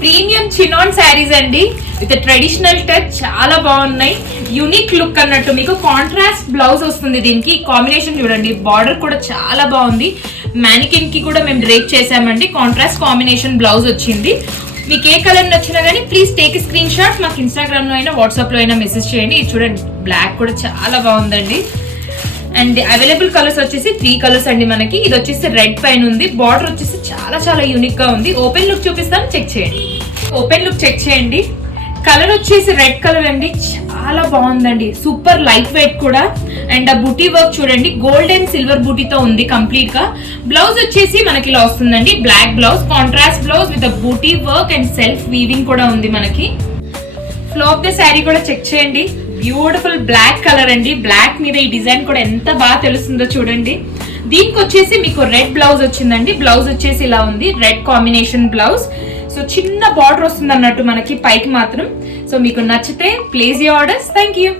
Premium chinon saris అండి with traditional touch, చాలా బాగున్నాయి. యూనిక్ లుక్ అన్నట్టు. మీకు కాంట్రాస్ట్ బ్లౌజ్ వస్తుంది దీనికి. కాంబినేషన్ చూడండి, బార్డర్ కూడా చాలా బాగుంది. మ్యానికిన్ కి కూడా మేము డ్రేప్ చేసామండి. కాంట్రాస్ట్ కాంబినేషన్ బ్లౌజ్ వచ్చింది. మీకు ఏ కలర్ నచ్చినా కానీ ప్లీజ్ టేక్ స్క్రీన్ షాట్. మాకు ఇన్స్టాగ్రామ్ లో అయినా వాట్సాప్ లో అయినా మెసేజ్ చేయండి. ఇది చూడండి, బ్లాక్ కూడా చాలా బాగుందండి. అండ్ అవైలబుల్ కలర్స్ వచ్చేసి 3 కలర్స్ అండి మనకి. ఇది వచ్చేసి రెడ్ పైన ఉంది. బార్డర్ వచ్చేసి చాలా యూనిక్ గా ఉంది. ఓపెన్ లుక్ చూపిస్తాను, చెక్ చేయండి. ఓపెన్ లుక్ చెక్ చేయండి. కలర్ వచ్చేసి రెడ్ కలర్ అండి, చాలా బాగుందండి. సూపర్ లైట్ వెయిట్ కూడా. అండ్ ఆ బూటీ వర్క్ చూడండి, గోల్డ్ అండ్ సిల్వర్ బూటీతో ఉంది కంప్లీట్ గా. బ్లౌజ్ వచ్చేసి మనకి ఇలా వస్తుందండి, black blouse, contrast blouse with బూటీ వర్క్ అండ్ సెల్ఫ్ వీవింగ్ కూడా ఉంది మనకి. ఫ్లో ఆఫ్ ద శారీ కూడా చెక్ చేయండి. బ్యూటిఫుల్ బ్లాక్ కలర్ అండి. బ్లాక్ మీద ఈ డిజైన్ కూడా ఎంత బాగా తెలుస్తుందో చూడండి. దీనికి వచ్చేసి మీకు రెడ్ బ్లౌజ్ వచ్చిందండి. బ్లౌజ్ వచ్చేసి ఇలా ఉంది, రెడ్ కాంబినేషన్ బ్లౌజ్. సో చిన్న బార్డర్ వస్తుంది అన్నట్టు మనకి పైకి మాత్రం. సో మీకు నచ్చితే place your orders. Thank you.